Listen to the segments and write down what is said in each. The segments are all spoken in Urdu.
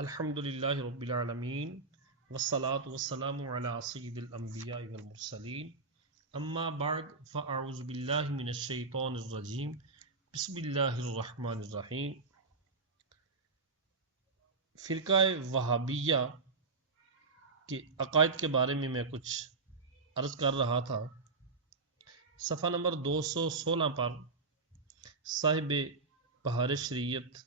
الحمدللہ رب العالمین والصلاة والسلام علی سید الانبیاء والمرسلین اما بعد فاعوذ باللہ من الشیطان الرجیم بسم اللہ الرحمن الرحیم۔ فرقہ وہابیہ کے عقائد کے بارے میں کچھ عرض کر رہا تھا۔ صفحہ نمبر 216 پر صاحب بہار شریعت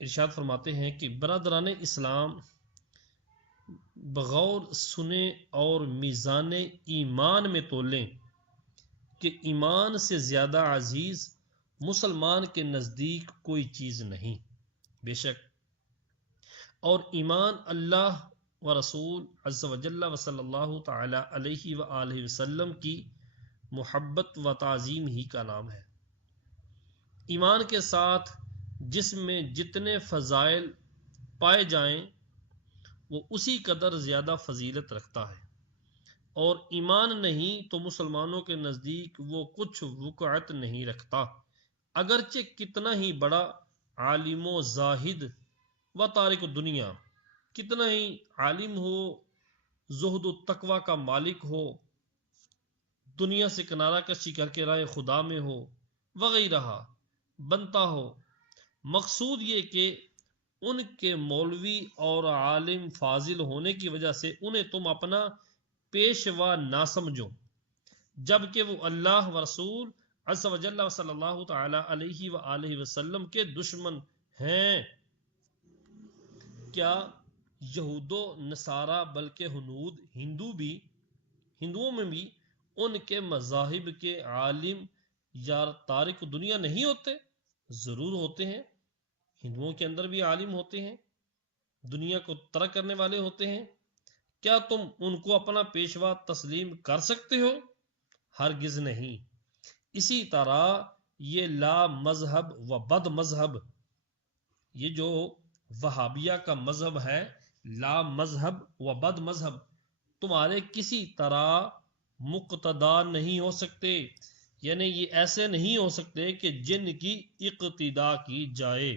ارشاد فرماتے ہیں کہ برادران اسلام بغور سنیں اور میزان ایمان میں تولیں کہ ایمان سے زیادہ عزیز مسلمان کے نزدیک کوئی چیز نہیں۔ بے شک اور ایمان اللہ و رسول عز و جل و صلی اللہ تعالی علیہ وآلہ وسلم کی محبت و تعظیم ہی کا نام ہے۔ ایمان کے ساتھ جس میں جتنے فضائل پائے جائیں وہ اسی قدر زیادہ فضیلت رکھتا ہے، اور ایمان نہیں تو مسلمانوں کے نزدیک وہ کچھ وقعت نہیں رکھتا، اگرچہ کتنا ہی بڑا عالم و زاہد و تارک دنیا، کتنا ہی عالم ہو، زہد و تقوی کا مالک ہو، دنیا سے کنارہ کشی کر کے راہ خدا میں ہو وغیرہ بنتا ہو۔ مقصود یہ کہ ان کے مولوی اور عالم فاضل ہونے کی وجہ سے انہیں تم اپنا پیشوا نہ سمجھو، جبکہ وہ اللہ و رسول عز و جل و صلی اللہ تعالی علیہ وآلہ وسلم کے دشمن ہیں۔ کیا یہود و نصارہ بلکہ ہنود ہندوؤں میں بھی ان کے مذاہب کے عالم یا تارک دنیا نہیں ہوتے؟ ضرور ہوتے ہیں۔ ہندوؤں کے اندر بھی عالم ہوتے ہیں، دنیا کو ترک کرنے والے ہوتے ہیں۔ کیا تم ان کو اپنا پیشوا تسلیم کر سکتے ہو؟ ہرگز نہیں۔ اسی طرح یہ لا مذہب و بد مذہب، یہ جو وہابیہ کا مذہب ہے، لا مذہب و بد مذہب، تمہارے کسی طرح مقتدا نہیں ہو سکتے، یعنی یہ ایسے نہیں ہو سکتے کہ جن کی اقتدا کی جائے۔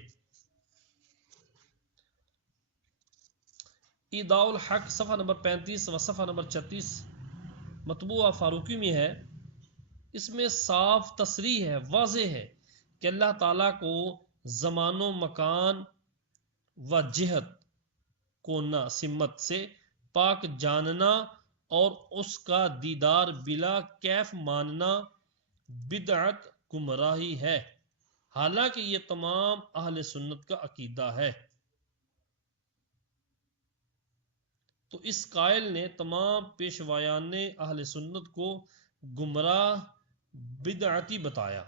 ایداء الحق صفحہ نمبر 35 و صفحہ نمبر 36 مطبوعہ فاروقی میں ہے۔ اس میں صاف تصریح ہے، واضح ہے کہ اللہ تعالیٰ کو زمان و مکان و جہت کونہ سمت سے پاک جاننا اور اس کا دیدار بلا کیف ماننا بدعت گمراہی ہے، حالانکہ یہ تمام اہل سنت کا عقیدہ ہے۔ تو اس قائل نے تمام پیشوایان اہل سنت کو گمراہ بدعتی بتایا۔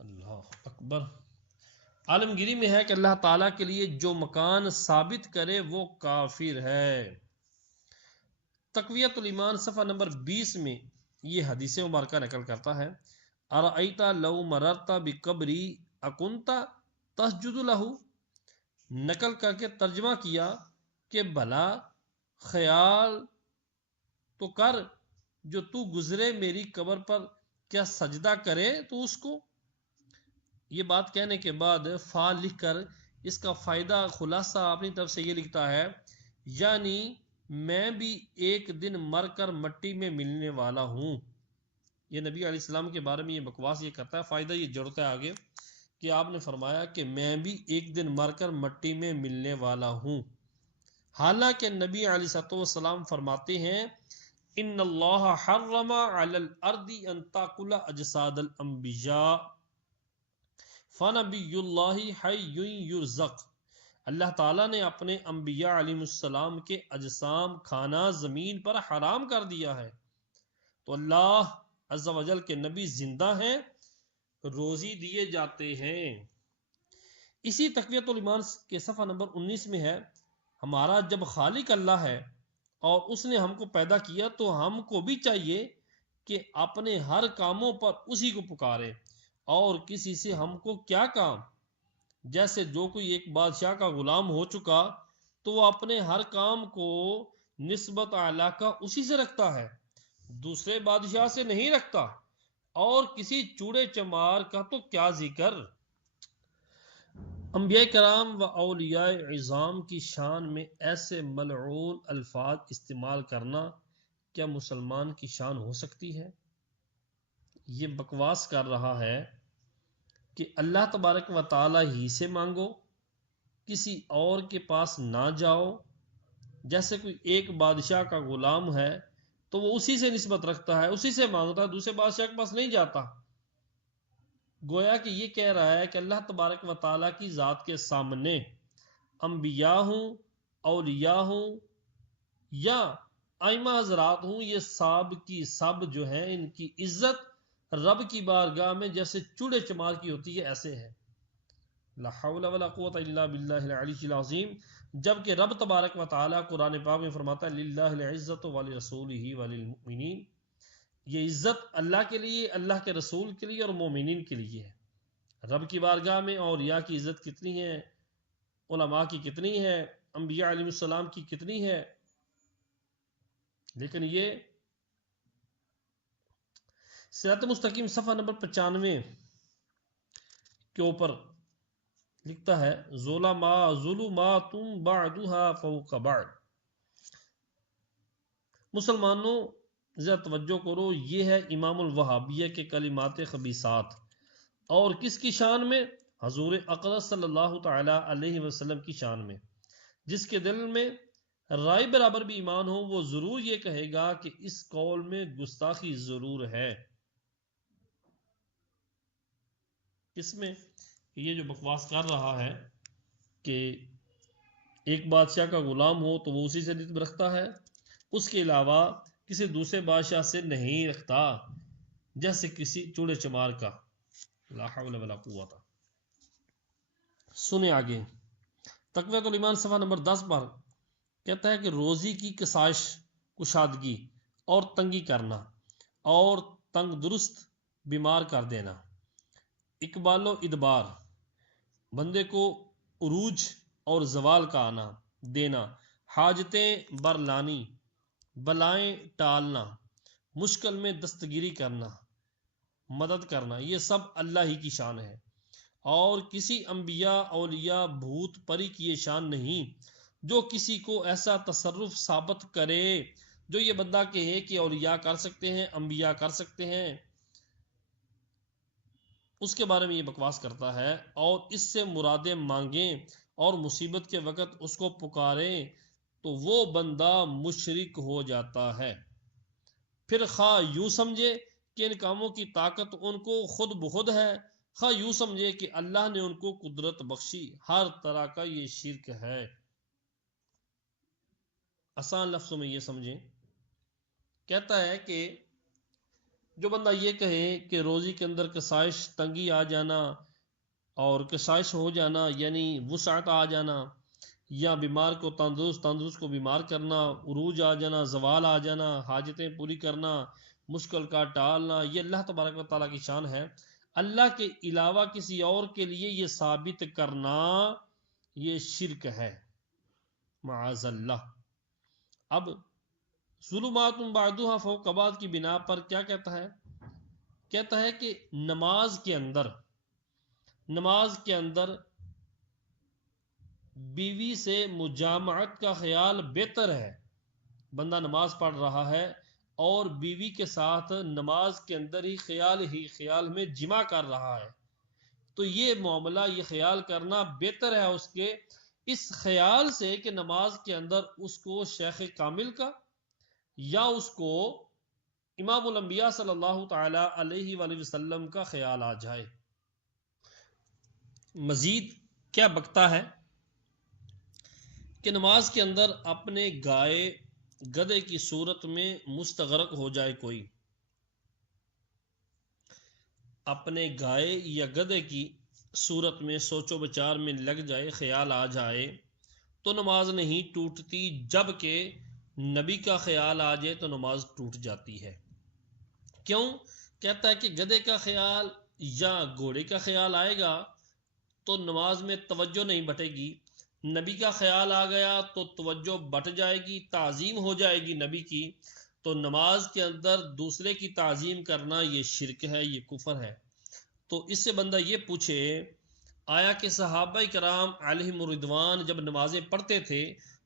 اللہ اکبر۔ عالمگیری میں ہے کہ اللہ تعالیٰ کے لیے جو مکان ثابت کرے وہ کافر ہے۔ تقویت الایمان صفحہ نمبر 20 میں یہ حدیث مبارکہ نقل کرتا ہے، ارأیت لو مررت بقبری اکنت تسجد لہ، نقل کر کے ترجمہ کیا کہ بھلا خیال تو کر جو تو گزرے میری قبر پر کیا سجدہ کرے تو اس کو۔ یہ بات کہنے کے بعد فا لکھ کر اس کا فائدہ خلاصہ اپنی طرف سے یہ لکھتا ہے، یعنی میں بھی ایک دن مر کر مٹی میں ملنے والا ہوں۔ یہ نبی علیہ السلام کے بارے میں یہ بکواس یہ کرتا ہے، فائدہ یہ جوڑتا ہے آگے کہ آپ نے فرمایا کہ میں بھی ایک دن مر کر مٹی میں ملنے والا ہوں، حالانکہ نبی علیہ السلام فرماتے ہیں ان اللہ حرم علی الارض ان تاکل اجساد الانبیاء فنبی اللہ حی یرزق، اللہ تعالیٰ نے اپنے انبیاء علیہ السلام کے اجسام کھانا زمین پر حرام کر دیا ہے، تو اللہ عز و جل کے نبی زندہ ہیں، روزی دیے جاتے ہیں۔ اسی تقویت الایمان کے صفحہ نمبر 19 میں ہے، ہمارا جب خالق اللہ ہے اور اس نے ہم کو پیدا کیا تو ہم کو بھی چاہیے کہ اپنے ہر کاموں پر اسی کو پکارے، اور کسی سے ہم کو کیا کام۔ جیسے جو کوئی ایک بادشاہ کا غلام ہو چکا تو وہ اپنے ہر کام کو نسبت اعلیٰ کا اسی سے رکھتا ہے، دوسرے بادشاہ سے نہیں رکھتا، اور کسی چوڑے چمار کا تو کیا ذکر۔ انبیاء کرام و اولیاء عظام کی شان میں ایسے ملعون الفاظ استعمال کرنا کیا مسلمان کی شان ہو سکتی ہے؟ یہ بکواس کر رہا ہے کہ اللہ تبارک و تعالی ہی سے مانگو، کسی اور کے پاس نہ جاؤ۔ جیسے کوئی ایک بادشاہ کا غلام ہے تو وہ اسی سے نسبت رکھتا ہے، اسی سے مانگتا ہے، دوسرے بادشاہ کے پاس نہیں جاتا۔ گویا کہ یہ کہہ رہا ہے کہ اللہ تبارک و تعالیٰ کی ذات کے سامنے انبیاء ہوں، اولیاء ہوں یا ائمہ حضرات ہوں، یہ سب کی سب جو ہیں ان کی عزت رب کی بارگاہ میں جیسے چوڑے چمار کی ہوتی ہے ایسے ہے۔ لا حول ولا قوت الا باللہ العلی العظیم۔ جبکہ رب تبارک و تعالیٰ قرآن پاک میں فرماتا ہے للہ العزت ولرسولہ وللمؤمنین، یہ عزت اللہ کے لیے، اللہ کے رسول کے لیے اور مومنین کے لیے ہے۔ رب کی بارگاہ میں اولیاء کی عزت کتنی ہے، علماء کی کتنی ہے، انبیاء علیہ السلام کی کتنی ہے، لیکن یہ صراط مستقیم صفحہ نمبر 95 کے اوپر لکھتا ہے ظلمات بعدها فوق بعد۔ مسلمانوں ذرا توجہ کرو، یہ ہے امام الوہابیہ کے کلمات خبیثات، اور کس کی شان میں؟ حضور اقدس صلی اللہ تعالی علیہ وسلم کی شان میں۔ جس کے دل میں رائے برابر بھی ایمان ہو وہ ضرور یہ کہے گا کہ اس قول میں گستاخی ضرور ہے۔ اس میں یہ جو بکواس کر رہا ہے کہ ایک بادشاہ کا غلام ہو تو وہ اسی سے نسبت رکھتا ہے، اس کے علاوہ کسی دوسرے بادشاہ سے نہیں رکھتا، جیسے کسی چوڑے چمار کا۔ لا حول ولا قوت۔ سنیں آگے، تقویۃ الایمان صفحہ نمبر 10 پر کہتا ہے کہ روزی کی کسائش، کشادگی اور تنگی کرنا اور تنگ درست بیمار کر دینا، اقبال و ادبار، بندے کو عروج اور زوال کا آنا دینا، حاجتیں برلانی، بلائیں ٹالنا، مشکل میں دستگیری کرنا، مدد کرنا، یہ سب اللہ ہی کی شان ہے، اور کسی انبیاء اولیاء بھوت پری کی یہ شان نہیں جو کسی کو ایسا تصرف ثابت کرے جو یہ بندہ کہے کہ اولیاء کر سکتے ہیں، انبیاء کر سکتے ہیں، اس کے بارے میں یہ بکواس کرتا ہے، اور اس سے مرادیں مانگیں اور مصیبت کے وقت اس کو پکاریں تو وہ بندہ مشرک ہو جاتا ہے۔ پھر خواہ یوں سمجھے کہ ان کاموں کی طاقت ان کو خود بخود ہے، خواہ یوں سمجھے کہ اللہ نے ان کو قدرت بخشی، ہر طرح کا یہ شرک ہے۔ آسان لفظوں میں یہ سمجھیں، کہتا ہے کہ جو بندہ یہ کہے کہ روزی کے اندر کسائش، تنگی آ جانا اور کسائش ہو جانا یعنی وسعت آ جانا، یا بیمار کو تندرست، تندرست کو بیمار کرنا، عروج آ جانا، زوال آ جانا، حاجتیں پوری کرنا، مشکل کا ٹالنا، یہ اللہ تبارک و تعالیٰ کی شان ہے۔ اللہ کے علاوہ کسی اور کے لیے یہ ثابت کرنا یہ شرک ہے، معاذ اللہ۔ اب ظلمات بعدها فوق بعد کی بنا پر کیا کہتا ہے؟ کہتا ہے کہ نماز کے اندر بیوی سے مجامعت کا خیال بہتر ہے۔ بندہ نماز پڑھ رہا ہے اور بیوی کے ساتھ نماز کے اندر ہی خیال میں جمع کر رہا ہے، تو یہ معاملہ، یہ خیال کرنا بہتر ہے اس کے اس خیال سے کہ نماز کے اندر اس کو شیخ کامل کا یا اس کو امام الانبیاء صلی اللہ تعالی علیہ وآلہ وسلم کا خیال آ جائے۔ مزید کیا بکتا ہے کہ نماز کے اندر اپنے گائے گدھے کی صورت میں مستغرق ہو جائے، کوئی اپنے گائے یا گدھے کی صورت میں سوچ و بچار میں لگ جائے، خیال آ جائے تو نماز نہیں ٹوٹتی، جبکہ نبی کا خیال آ جائے تو نماز ٹوٹ جاتی ہے۔ کیوں؟ کہتا ہے کہ گدھے کا خیال یا گھوڑے کا خیال آئے گا تو نماز میں توجہ نہیں بٹے گی، نبی کا خیال آ گیا تو توجہ بٹ جائے گی، تعظیم ہو جائے گی نبی کی، تو نماز کے اندر دوسرے کی تعظیم کرنا یہ شرک ہے، یہ کفر ہے۔ تو اس سے بندہ یہ پوچھے آیا کہ صحابہ کرام علیہم الرضوان جب نمازیں پڑھتے تھے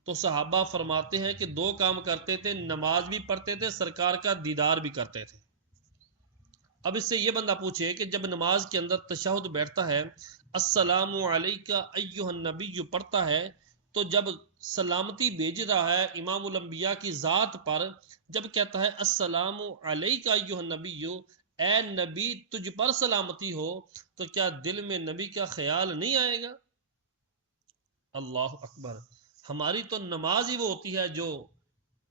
تو صحابہ فرماتے ہیں کہ دو کام کرتے تھے، نماز بھی پڑھتے تھے، سرکار کا دیدار بھی کرتے تھے۔ اب اس سے یہ بندہ پوچھے کہ جب نماز کے اندر تشہد بیٹھتا ہے، السلام علیکہ ایہا النبی پڑھتا ہے، تو جب سلامتی بھیج رہا ہے امام الانبیاء کی ذات پر، جب کہتا ہے السلام علیکہ ایہا النبی، اے نبی تجھ پر سلامتی ہو، تو کیا دل میں نبی کا خیال نہیں آئے گا؟ اللہ اکبر۔ ہماری تو نماز ہی وہ ہوتی ہے جو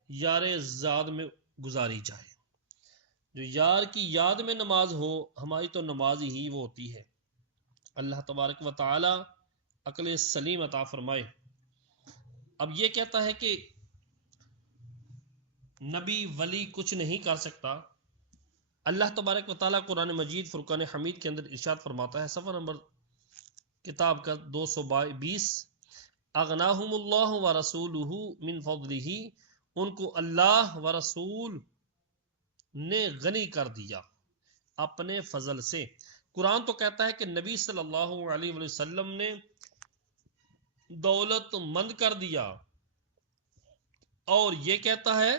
یار زاد میں گزاری جائے، جو یار کی یاد میں نماز ہو، ہماری تو نماز ہی وہ ہوتی ہے۔ اللہ تبارک و تعالی عقل سلیم عطا فرمائے۔ اب یہ کہتا ہے کہ نبی ولی کچھ نہیں کر سکتا۔ اللہ تبارک و تعالیٰ قرآن مجید فرقان حمید کے اندر ارشاد فرماتا ہے، صفحہ نمبر کتاب کا 222، اغناہم اللہ و رسولہ من فضلہ، ان کو اللہ و رسول نے غنی کر دیا اپنے فضل سے۔ قرآن تو کہتا ہے کہ نبی صلی اللہ علیہ وسلم نے دولت مند کر دیا، اور یہ کہتا ہے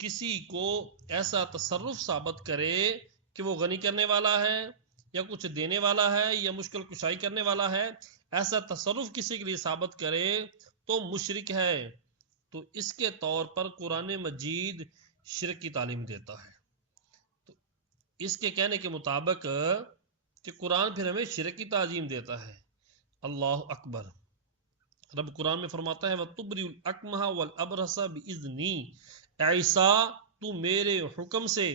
کسی کو ایسا تصرف ثابت کرے کہ وہ غنی کرنے والا ہے یا کچھ دینے والا ہے یا مشکل کشائی کرنے والا ہے، ایسا تصرف کسی کے لیے ثابت کرے تو مشرک ہے۔ تو اس کے طور پر قرآن مجید شرک کی تعلیم دیتا ہے۔ تو اس کے کہنے کے مطابق کہ قرآن پھر ہمیں شرک کی تعظیم دیتا ہے۔ اللہ اکبر۔ رب قرآن میں فرماتا ہے وَتُبْرِئُ الْأَكْمَحَ وَالْأَبْرَصَ بِإِذْنِی، عیسیٰ تو میرے حکم سے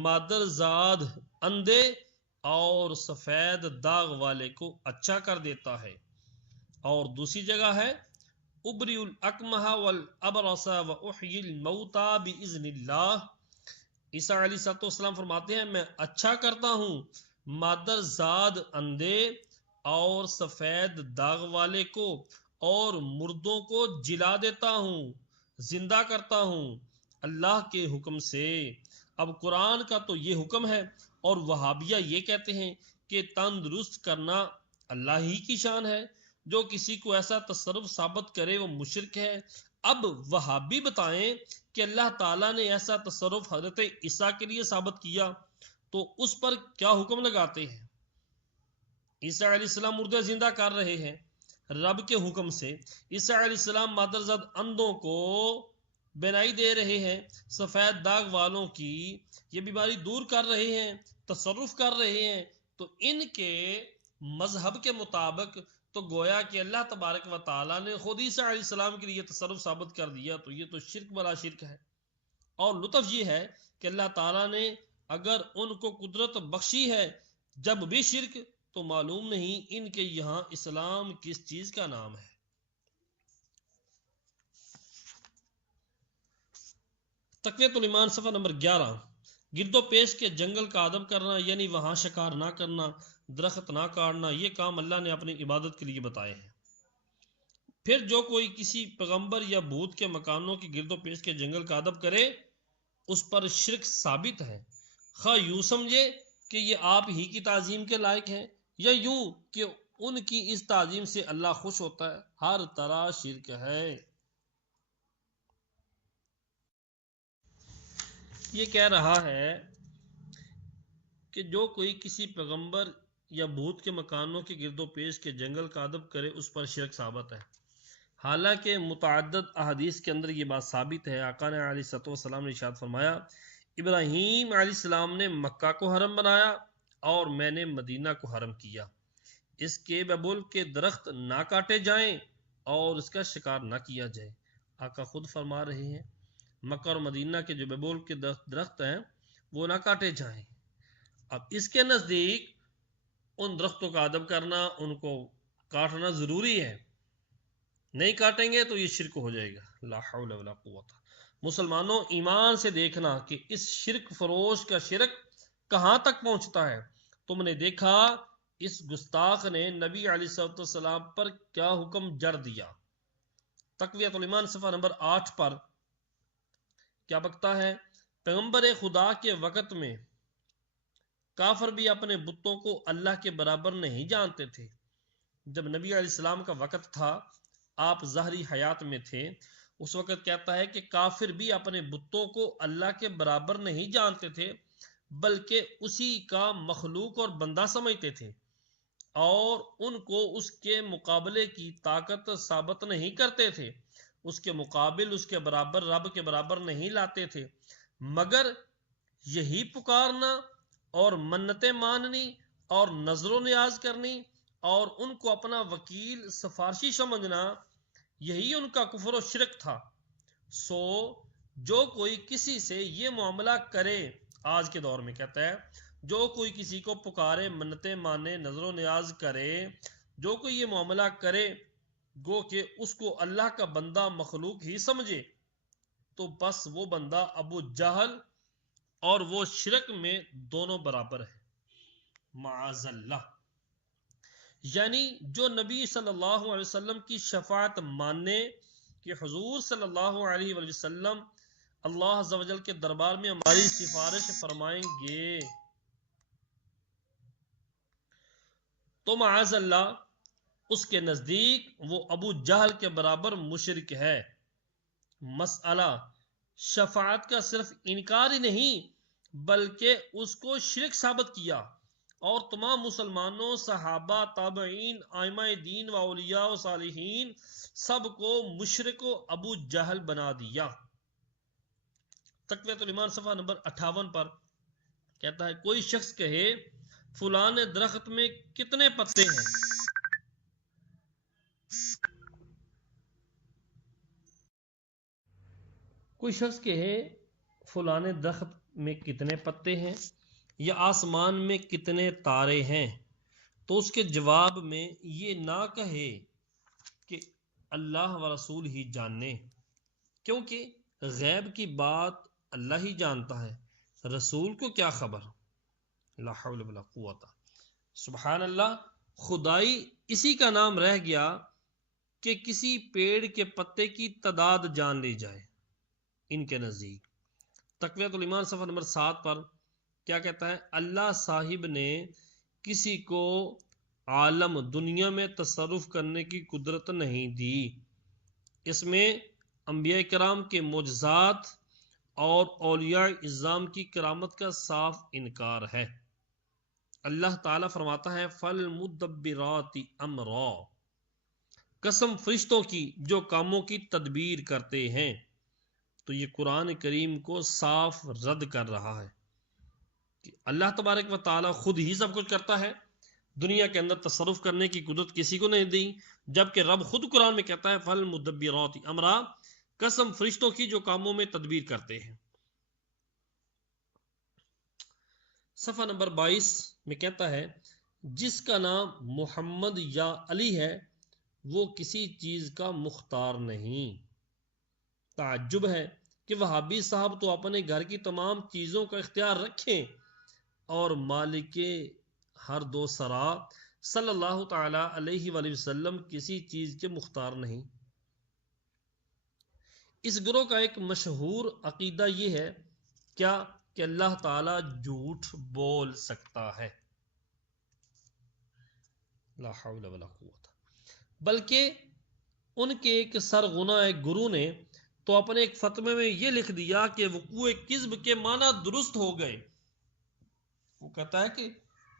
مادرزاد، اندھے اور سفید داغ والے کو اچھا کر دیتا ہے۔ اور دوسری جگہ ہے ابرئ الاکمح والابرص واحیی الموتى باذن اللہ، عیسیٰ علیہ السلام فرماتے ہیں میں اچھا کرتا ہوں مادرزاد اندھے اور سفید داغ والے کو، اور مردوں کو جلا دیتا ہوں، زندہ کرتا ہوں اللہ کے حکم سے۔ اب قرآن کا تو یہ حکم ہے، اور وہابیہ یہ کہتے ہیں کہ تندرست کرنا اللہ ہی کی شان ہے، جو کسی کو ایسا تصرف ثابت کرے وہ مشرک ہے۔ اب وہابی بتائیں کہ اللہ تعالیٰ نے ایسا تصرف حضرت عیسیٰ کے لیے ثابت کیا تو اس پر کیا حکم لگاتے ہیں؟ عیسیٰ علیہ السلام مردے زندہ کر رہے ہیں رب کے حکم سے، عیسیٰ علیہ السلام مادرزاد اندھوں کو بینائی دے رہے ہیں، سفید داغ والوں کی یہ بیماری دور کر رہے ہیں، تصرف کر رہے ہیں، تو ان کے مذہب کے مطابق تو گویا کہ اللہ تبارک و تعالیٰ نے خود عیسیٰ علیہ السلام کے لیے یہ تصرف ثابت کر دیا، تو یہ تو شرک بلا شرک ہے۔ اور لطف یہ ہے کہ اللہ تعالیٰ نے اگر ان کو قدرت بخشی ہے جب بھی شرک، تو معلوم نہیں ان کے یہاں اسلام کس چیز کا نام ہے۔ تقویۃ الایمان صفحہ نمبر 11، گرد و پیش کے جنگل کا ادب کرنا، یعنی وہاں شکار نہ کرنا، درخت نہ کاٹنا، یہ کام اللہ نے اپنی عبادت کے لیے بتائے ہیں۔ پھر جو کوئی کسی پیغمبر یا بت کے مکانوں کے گرد و پیش کے جنگل کا ادب کرے اس پر شرک ثابت ہے، خواہ یوں سمجھے کہ یہ آپ ہی کی تعظیم کے لائق ہیں، یا یوں کہ ان کی اس تعظیم سے اللہ خوش ہوتا ہے، ہر طرح شرک ہے۔ یہ کہہ رہا ہے کہ جو کوئی کسی پیغمبر یا بت کے مکانوں کے گرد و پیش کے جنگل کا ادب کرے اس پر شرک ثابت ہے، حالانکہ متعدد احادیث کے اندر یہ بات ثابت ہے۔ آقا نے علیہ السلام نے ارشاد فرمایا ابراہیم علیہ السلام نے مکہ کو حرم بنایا اور میں نے مدینہ کو حرم کیا، اس کے ببول کے درخت نہ کاٹے جائیں اور اس کا شکار نہ کیا جائے۔ آقا خود فرما رہے ہیں مکہ اور مدینہ کے جو ببول کے درخت ہیں وہ نہ کاٹے جائیں۔ اب اس کے نزدیک ان درختوں کا ادب کرنا، ان کو کاٹنا ضروری ہے، نہیں کاٹیں گے تو یہ شرک ہو جائے گا۔ لا حول ولا قوت۔ مسلمانوں ایمان سے دیکھنا کہ اس شرک فروش کا شرک کہاں تک پہنچتا ہے۔ تم نے دیکھا اس گستاخ نے نبی علیہ السلام پر کیا حکم جر دیا۔ تقویۃ الایمان صفحہ نمبر 8 پر کیا بکتا ہے؟ پیغمبر خدا کے وقت میں کافر بھی اپنے بتوں کو اللہ کے برابر نہیں جانتے تھے۔ جب نبی علیہ السلام کا وقت تھا، آپ ظاہری حیات میں تھے، اس وقت کہتا ہے کہ کافر بھی اپنے بتوں کو اللہ کے برابر نہیں جانتے تھے، بلکہ اسی کا مخلوق اور بندہ سمجھتے تھے، اور ان کو اس کے مقابلے کی طاقت ثابت نہیں کرتے تھے، اس کے مقابل اس کے برابر رب کے برابر نہیں لاتے تھے، مگر یہی پکارنا اور منتیں ماننی اور نظر و نیاز کرنی اور ان کو اپنا وکیل سفارشی سمجھنا، یہی ان کا کفر و شرک تھا۔ سو جو کوئی کسی سے یہ معاملہ کرے، آج کے دور میں کہتا ہے جو کوئی کسی کو پکارے، منتیں مانے، نظر و نیاز کرے، جو کوئی یہ معاملہ کرے گو کہ اس کو اللہ کا بندہ مخلوق ہی سمجھے، تو بس وہ بندہ ابو جہل اور وہ شرک میں دونوں برابر ہے، معاذ اللہ۔ یعنی جو نبی صلی اللہ علیہ وسلم کی شفاعت ماننے کہ حضور صلی اللہ علیہ وسلم اللہ عز و جل کے دربار میں ہماری سفارش فرمائیں گے، تو معاذ اللہ اس کے نزدیک وہ ابو جہل کے برابر مشرک ہے۔ مسئلہ شفاعت کا صرف انکار ہی نہیں بلکہ اس کو شرک ثابت کیا، اور تمام مسلمانوں، صحابہ، تابعین، ائمہ دین و اولیاء و صالحین سب کو مشرک و ابو جہل بنا دیا۔ تقویۃ الایمان صفحہ نمبر 58 پر کہتا ہے کوئی شخص کہے فلاں درخت میں کتنے پتے ہیں، کوئی شخص کہے فلاں درخت میں کتنے پتے ہیں یا آسمان میں کتنے تارے ہیں، تو اس کے جواب میں یہ نہ کہے کہ اللہ و رسول ہی جانے، کیونکہ غیب کی بات اللہ ہی جانتا ہے، رسول کو کیا خبر۔ لا حول ولا قوت، سبحان اللہ۔ خدائی اسی کا نام رہ گیا کہ کسی پیڑ کے پتے کی تعداد جان لی جائے ان کے نزدیک۔ تقویۃ الایمان صفحہ نمبر 7 پر کیا کہتا ہے؟ اللہ صاحب نے کسی کو عالم دنیا میں تصرف کرنے کی قدرت نہیں دی، اس میں انبیاء کرام کے معجزات اور اولیاء اعظام کی کرامت کا صاف انکار ہے۔ اللہ تعالیٰ فرماتا ہے فالمدبرات امرا، قسم فرشتوں کی جو کاموں کی تدبیر کرتے ہیں، تو یہ قرآن کریم کو صاف رد کر رہا ہے کہ اللہ تبارک و تعالیٰ خود ہی سب کچھ کرتا ہے، دنیا کے اندر تصرف کرنے کی قدرت کسی کو نہیں دی، جبکہ رب خود قرآن میں کہتا ہے فالمدبرات امرا، قسم فرشتوں کی جو کاموں میں تدبیر کرتے ہیں۔ صفحہ نمبر 22 میں کہتا ہے جس کا نام محمد یا علی ہے وہ کسی چیز کا مختار نہیں۔ تعجب ہے کہ وہابی صاحب تو اپنے گھر کی تمام چیزوں کا اختیار رکھیں اور مالک ہر دو سرا صلی اللہ تعالی علیہ وآلہ وسلم کسی چیز کے مختار نہیں۔ اس گروہ کا ایک مشہور عقیدہ یہ ہے کیا کہ اللہ تعالی جھوٹ بول سکتا ہے، لا حول ولا قوت، بلکہ ان کے ایک سرغنہ ایک گرو نے تو اپنے ایک فتوے میں یہ لکھ دیا کہ وقوع کذب کے معنی درست ہو گئے۔ وہ کہتا ہے کہ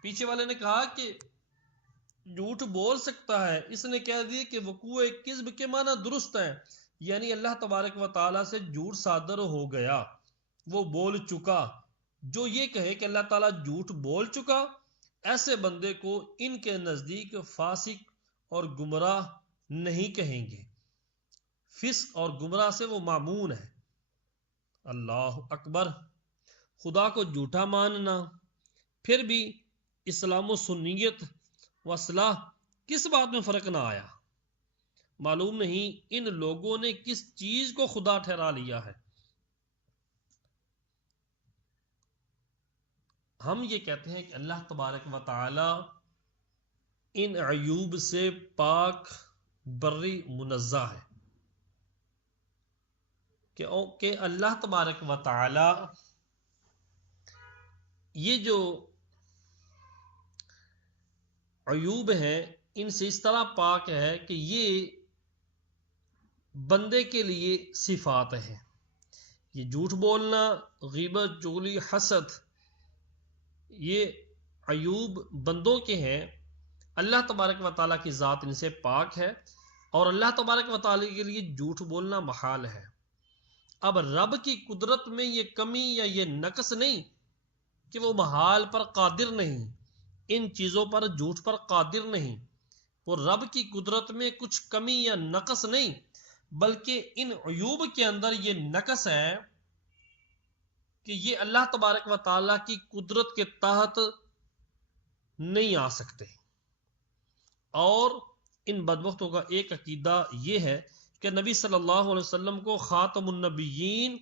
پیچھے والے نے کہا کہ جھوٹ بول سکتا ہے، اس نے کہہ دیا کہ وقوع کذب کے معنی درست ہیں، یعنی اللہ تبارک و تعالیٰ سے جھوٹ صادر ہو گیا، وہ بول چکا۔ جو یہ کہے کہ اللہ تعالیٰ جھوٹ بول چکا، ایسے بندے کو ان کے نزدیک فاسق اور گمراہ نہیں کہیں گے، فسق اور گمراہ سے وہ معمون ہے۔ اللہ اکبر، خدا کو جھوٹا ماننا، پھر بھی اسلام و سنیت و اصلاح کس بات میں فرق نہ آیا؟ معلوم نہیں ان لوگوں نے کس چیز کو خدا ٹھہرا لیا ہے۔ ہم یہ کہتے ہیں کہ اللہ تبارک و تعالی ان عیوب سے پاک بری منزہ ہے کہ اللہ تبارک و تعالی یہ جو عیوب ہیں ان سے اس طرح پاک ہے کہ یہ بندے کے لیے صفات ہیں. یہ جھوٹ بولنا، غیبت، چغلی، حسد، یہ عیوب بندوں کے ہیں. اللہ تبارک و تعالیٰ کی ذات ان سے پاک ہے اور اللہ تبارک و تعالیٰ کے لیے جھوٹ بولنا محال ہے. اب رب کی قدرت میں یہ کمی یا یہ نقص نہیں کہ وہ محال پر قادر نہیں، ان چیزوں پر جھوٹ پر قادر نہیں. وہ رب کی قدرت میں کچھ کمی یا نقص نہیں، بلکہ ان عیوب کے اندر یہ نقص ہے کہ یہ اللہ تبارک و تعالیٰ کی قدرت کے تحت نہیں آ سکتے. اور ان بدبختوں کا ایک عقیدہ یہ ہے کہ نبی صلی اللہ علیہ وسلم کو خاتم النبیین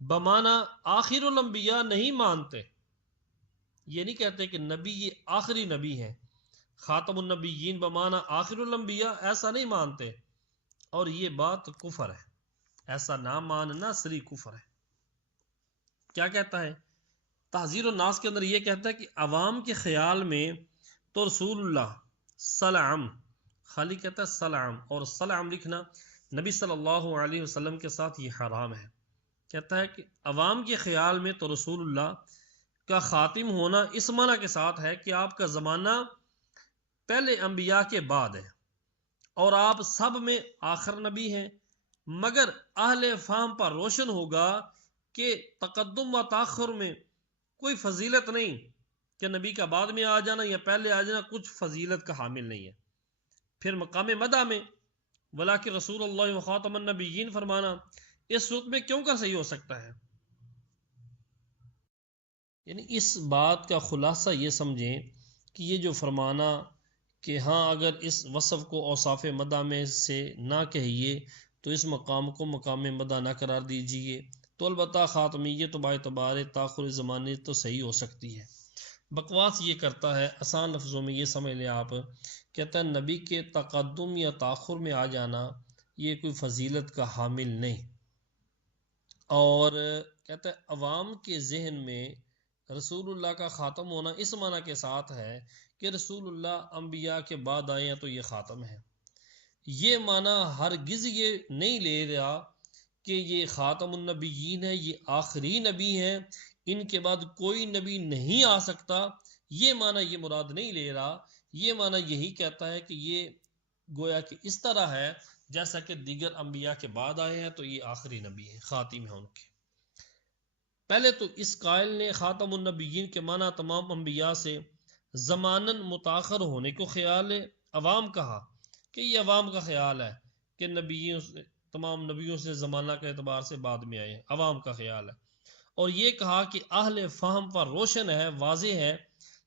بمعنی آخر الانبیاء نہیں مانتے. یہ نہیں کہتے کہ نبی یہ آخری نبی ہے. خاتم النبیین بمعنی آخر الانبیاء ایسا نہیں مانتے، اور یہ بات کفر ہے. ایسا نہ ماننا سری کفر ہے. کیا کہتا ہے تحذیر الناس کے اندر؟ یہ کہتا ہے کہ عوام کے خیال میں تو رسول اللہ سلام، خالی کہتا ہے سلام، اور سلام لکھنا نبی صلی اللہ علیہ وسلم کے ساتھ یہ حرام ہے. کہتا ہے کہ عوام کے خیال میں تو رسول اللہ کا خاتم ہونا اس معنی کے ساتھ ہے کہ آپ کا زمانہ پہلے انبیاء کے بعد ہے اور آپ سب میں آخر نبی ہیں. مگر اہل فہم پر روشن ہوگا کہ تقدم و تاخر میں کوئی فضیلت نہیں، کہ نبی کا بعد میں آ جانا یا پہلے آ جانا کچھ فضیلت کا حامل نہیں ہے. پھر مقام مدح میں ولاکن رسول اللہ خاتم النبیین فرمانا اس صورت میں کیوں کر صحیح ہو سکتا ہے؟ یعنی اس بات کا خلاصہ یہ سمجھیں کہ یہ جو فرمانا کہ ہاں اگر اس وصف کو اوصاف مدح میں سے نہ کہیے تو اس مقام کو مقام مدح نہ قرار دیجیے، تو البتہ خاتمیت و باعتبار تاخر زمانے تو صحیح ہو سکتی ہے. بکواس یہ کرتا ہے. آسان لفظوں میں یہ سمجھ لیں آپ، کہتا ہے نبی کے تقدم یا تاخر میں آ جانا یہ کوئی فضیلت کا حامل نہیں. اور کہتا ہے عوام کے ذہن میں رسول اللہ کا خاتم ہونا اس معنی کے ساتھ ہے کہ رسول اللہ انبیاء کے بعد آئے ہیں تو یہ خاتم ہے. یہ معنی ہرگز یہ نہیں لے رہا کہ یہ خاتم النبیین ہے، یہ آخری نبی ہیں، ان کے بعد کوئی نبی نہیں آ سکتا. یہ معنی یہ مراد نہیں لے رہا. یہ معنی یہی کہتا ہے کہ یہ گویا کہ اس طرح ہے جیسا کہ دیگر انبیاء کے بعد آئے ہیں تو یہ آخری نبی ہیں، خاتم ہیں ان کے. پہلے تو اس قائل نے خاتم النبیین کے معنی تمام انبیاء سے زماناً متاخر ہونے کو خیال عوام کہا کہ یہ عوام کا خیال ہے کہ نبیوں سے، تمام نبیوں سے زمانہ کے اعتبار سے بعد میں آئے ہیں، عوام کا خیال ہے. اور یہ کہا کہ اہل فہم پر روشن ہے، واضح ہے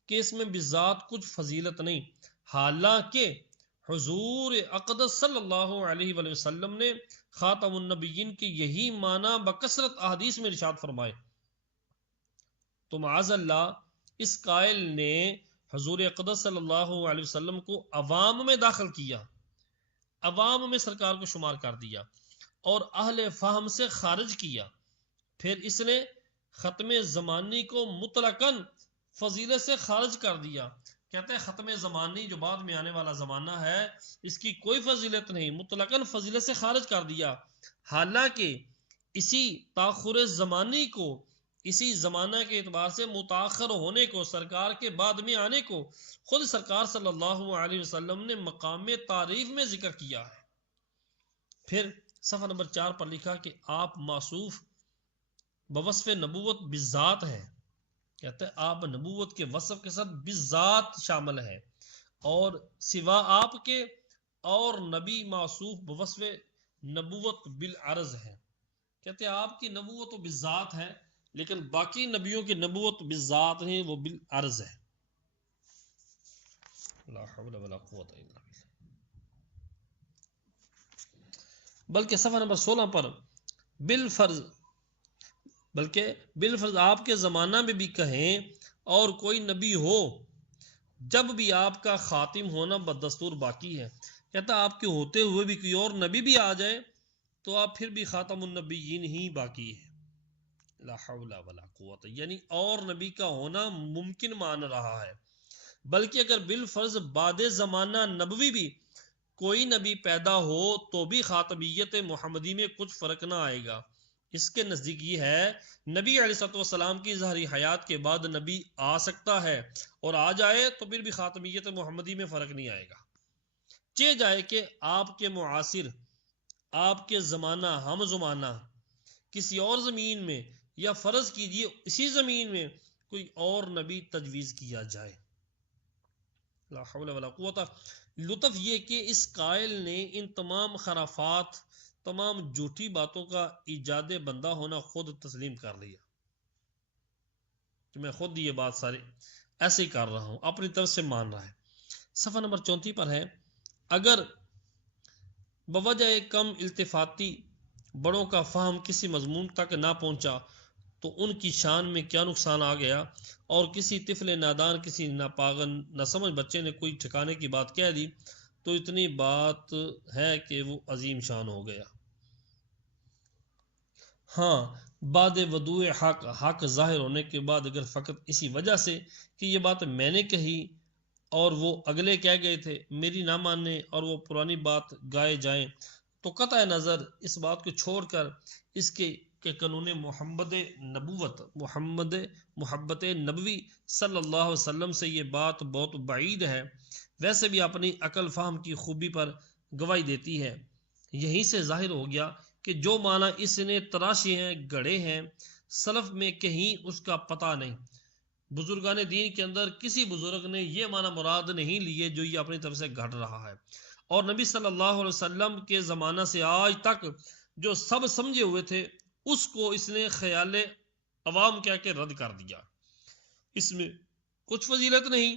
کہ اس میں بذات کچھ فضیلت نہیں، حالانکہ حضور اقدس صلی اللہ علیہ وآلہ وسلم نے خاتم النبیین کی یہی معنی بکثرت احادیث میں ارشاد فرمائے. تو معاذ اللہ اس قائل نے حضور اقدس صلی اللہ علیہ وسلم کو عوام میں داخل کیا، عوام میں سرکار کو شمار کر دیا اور اہل فہم سے خارج کیا. پھر اس نے ختم زمانی کو مطلقاً فضیلت سے خارج کر دیا. کہتے ہیں ختم زمانی جو بعد میں آنے والا زمانہ ہے اس کی کوئی فضیلت نہیں، مطلقاً فضیلت سے خارج کر دیا. حالانکہ اسی تاخر زمانی کو، اسی زمانہ کے اعتبار سے متاخر ہونے کو، سرکار کے بعد میں آنے کو خود سرکار صلی اللہ علیہ وسلم نے مقام تعریف میں ذکر کیا ہے. پھر صفحہ نمبر 4 پر لکھا کہ آپ موصوف بوصف نبوت بذات ہے. کہتے ہیں آپ نبوت کے وصف کے ساتھ بذات شامل ہے، اور سوا آپ کے اور نبی موصوف بوصف نبوت بالعرض ہے. کہتے ہیں آپ کی نبوت و بذات ہے لیکن باقی نبیوں کی نبوت بذات نہیں، وہ بالعرض ہے. لا حول ولا قوت الا باللہ. بلکہ صفحہ نمبر 16 پر بالفرض، بلکہ بالفرض آپ کے زمانہ میں بھی کہیں اور کوئی نبی ہو، جب بھی آپ کا خاتم ہونا بدستور باقی ہے. کہتا آپ کے ہوتے ہوئے بھی کوئی اور نبی بھی آ جائے تو آپ پھر بھی خاتم النبیین ہی باقی ہے. لا حول ولا قوت، یعنی اور نبی کا ہونا ممکن مان رہا ہے. بلکہ اگر بالفرض بعد زمانہ نبوی بھی کوئی نبی پیدا ہو تو بھی خاتمیت محمدی میں کچھ فرق نہ آئے گا. اس کے نزدیک یہ ہے نبی علیہ الصلوۃ والسلام کی ظاہری حیات کے بعد نبی آ سکتا ہے، اور آ جائے تو پھر بھی خاتمیت محمدی میں فرق نہیں آئے گا. چہ جائے کہ آپ کے معاصر، آپ کے زمانہ ہم زمانہ کسی اور زمین میں، یا فرض کیجئے اسی زمین میں کوئی اور نبی تجویز کیا جائے. لا حول ولا قوت. لطف یہ کہ اس قائل نے ان تمام خرافات، تمام جھوٹی باتوں کا ایجاد بندہ ہونا خود تسلیم کر لیا کہ میں خود یہ بات سارے ایسے ہی کر رہا ہوں، اپنی طرف سے مان رہا ہے. صفحہ نمبر 34 پر ہے، اگر بوجہ کم التفاتی بڑوں کا فہم کسی مضمون تک نہ پہنچا تو ان کی شان میں کیا نقصان آ گیا، اور کسی طفل نادان، کسی ناپاغن نہ سمجھ بچے نے کوئی ٹھکانے کی بات کہہ دی تو اتنی بات ہے کہ وہ عظیم شان ہو گیا. ہاں، بعد وضوء حق ظاہر ہونے کے بعد اگر فقط اسی وجہ سے کہ یہ بات میں نے کہی اور وہ اگلے کہہ گئے تھے میری نہ ماننے، اور وہ پرانی بات گائے جائیں، تو قطع نظر اس بات کو چھوڑ کر اس کے کہ قانون محمد نبوت، محبت نبوی صلی اللہ علیہ وسلم سے یہ بات بہت بعید ہے. ویسے بھی اپنی عقل فہم کی خوبی پر گواہی دیتی ہے. یہیں سے ظاہر ہو گیا کہ جو معنی اس نے تراشے ہیں، گڑھے ہیں، سلف میں کہیں اس کا پتہ نہیں. بزرگان دین کے اندر کسی بزرگ نے یہ معنی مراد نہیں لیے جو یہ اپنی طرف سے گھڑ رہا ہے. اور نبی صلی اللہ علیہ وسلم کے زمانہ سے آج تک جو سب سمجھے ہوئے تھے اس کو اس نے خیال عوام کہہ کے رد کر دیا. اس میں کچھ فضیلت نہیں.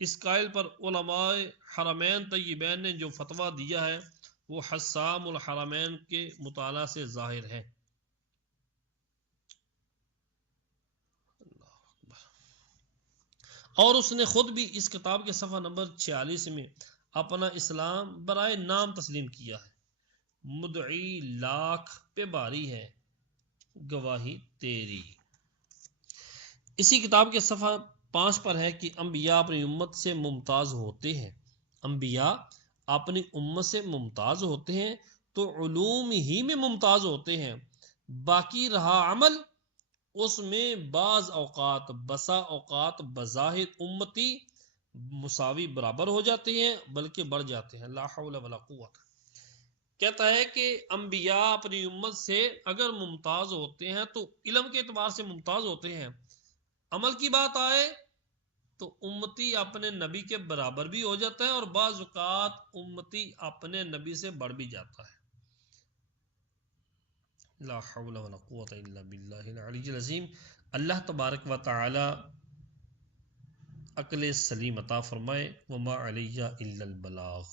اس قائل پر علماء حرمین طیبین نے جو فتویٰ دیا ہے وہ حسام الحرمین کے مطالعہ سے ظاہر ہے. اور اس نے خود بھی اس کتاب کے صفحہ نمبر 46 میں اپنا اسلام برائے نام تسلیم کیا ہے. مدعی لاکھ پہ باری ہے، گواہی تیری. اسی کتاب کے صفحہ 5 پر ہے کہ انبیاء اپنی امت سے ممتاز ہوتے ہیں. انبیاء اپنی امت سے ممتاز ہوتے ہیں تو علوم ہی میں ممتاز ہوتے ہیں. باقی رہا عمل، اس میں بعض اوقات، بسا اوقات بظاہر امتی مساوی برابر ہو جاتے ہیں بلکہ بڑھ جاتے ہیں. لا حول ولا قوت. کہتا ہے کہ انبیاء اپنی امت سے اگر ممتاز ہوتے ہیں تو علم کے اعتبار سے ممتاز ہوتے ہیں. عمل کی بات آئے تو امتی اپنے نبی کے برابر بھی ہو جاتا ہے، اور بعض اوقات امتی اپنے نبی سے بڑھ بھی جاتا ہے. لا حول ولا قوت الا باللہ العلی العظیم. اللہ تبارک و تعالی عقل سلیم عطا فرمائے. وما علیہ الا البلاغ.